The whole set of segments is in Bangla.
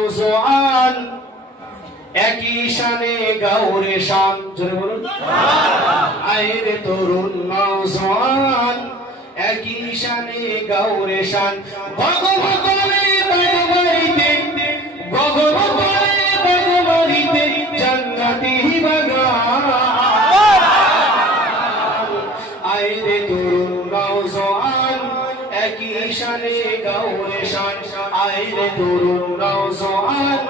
নওজোয়ান একই শানে গাওরে শান। জোরে বলুন আইরে তরুণ নওজোয়ান একই শানে গাওরে শান। ভগবতলে বাগবাড়িতে ভগবতলে বাগবাড়িতে জান্নাতি বাগান। আইরে তরুণ নওজোয়ান একই শানে গাওরে শান। আইরে তরুণ নওজোয়ান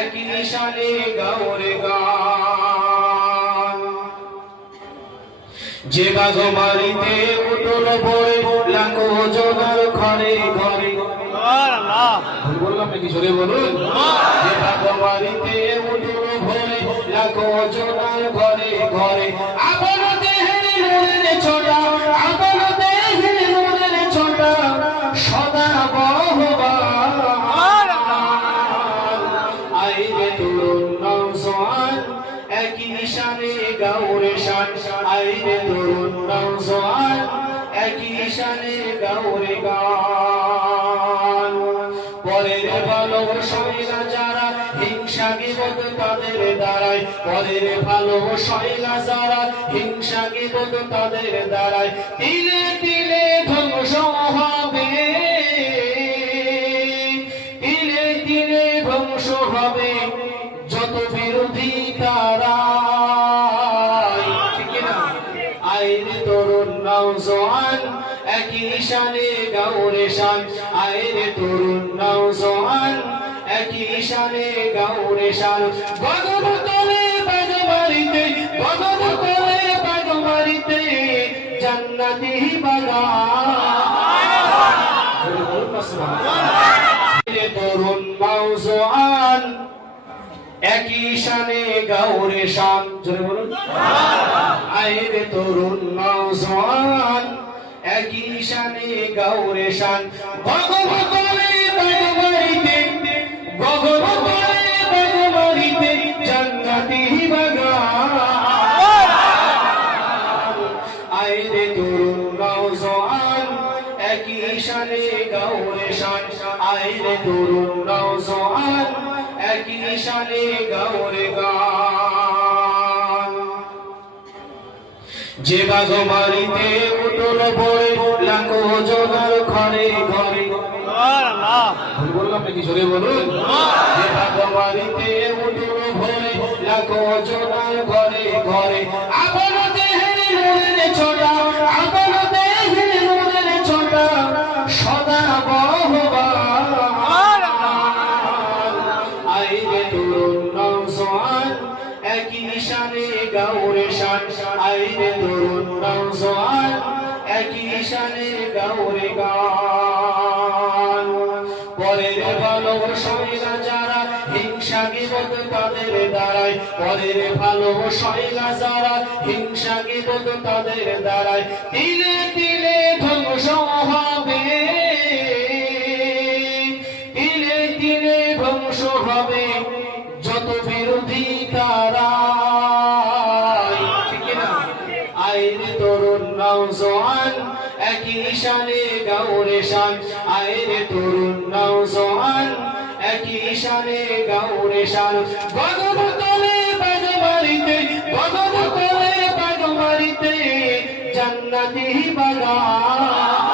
একই শানে গাওরে গান। যে বাগমারিতে উঠল পড়ে লাখো জোনার ঘরে ঘরে। বললাম নাকি জোরে বলুন। যে বাগমারিতে উঠল ভরে লাখো জোনার ঘরে ঘরে। আপন দেহের নূরের ছোটা আপন দেহের নূরের ছোটা সদা বহবান। আইরে তরুণ নওজোয়ান একই শানে গাওরে শান। আইরে তরুণ নওজোয়ান একই শানে গাওরে গান। পরের ভালোবাসায় না যারা হিংসা গীবত তাদের দ্বারায়। পরের ভালোবাসায় না যারা হিংসা গীবত তাদের দ্বারায়। তিলে তিলে ধ্বংস হবে তিলে তিলে ধ্বংস হবে যত বিরোধী তারা। আইরে তরুণ নওজোয়ান একই শানে গাওরে শান। আইরে তরুণ নওজোয়ান একই শানে গাওরে শান। ভগবতলে বাগবাড়িতে ভগবতলে বাগবাড়িতে জান্নাতি বাগান। তরুণ নওজোয়ান একই শানে গাওরে শান। জোরে বলুন আইরে তরুণ নওজোয়ান একই শানে গাওরে শান। ভগবতলে বাগবাড়িতে ভগবতলে বাগবাড়িতে জান্নাতি বাগান। আইরে তরুণ নওজোয়ান একই শানে গাওরে শান। আইরে তরুণ নওজোয়ান একই শানে গাওরে গান। যে বাগমারিতে উঠল পড়ে লাখো জোনার ঘরে ঘরে। বললাম নাকি জোরে বলুন। যে বাগমারিতে উঠল ভরে লাখো জোনার ঘরে ঘরে। আপন দেহের নূরের ছোটা আপন দেহের নূরের ছোটা সদা বহবান। আইরে তরুণ নওজোয়ান একই শানে গাওরে শান। আইরে তরুণ নওজোয়ান একই শানে গাওরে গান। পরের ভালোবাসায় না যারা হিংসা গীবত তাদের দ্বারায়। পরের ভালোবাসায় না যারা হিংসা গীবত তাদের দ্বারায়। তিলে তিলে ধ্বংস হবে তিলে তিলে ধ্বংস হবে যত বিরোধী তারা। আইরে তরুণ নওজোয়ান একই শানে গাওরে শান। আইরে তরুণ নওজোয়ান একই শানে গাওরে শান। ভগবতলে বাগবাড়িতে ভগবতলে বাগবাড়িতে জান্নাতি বাগান।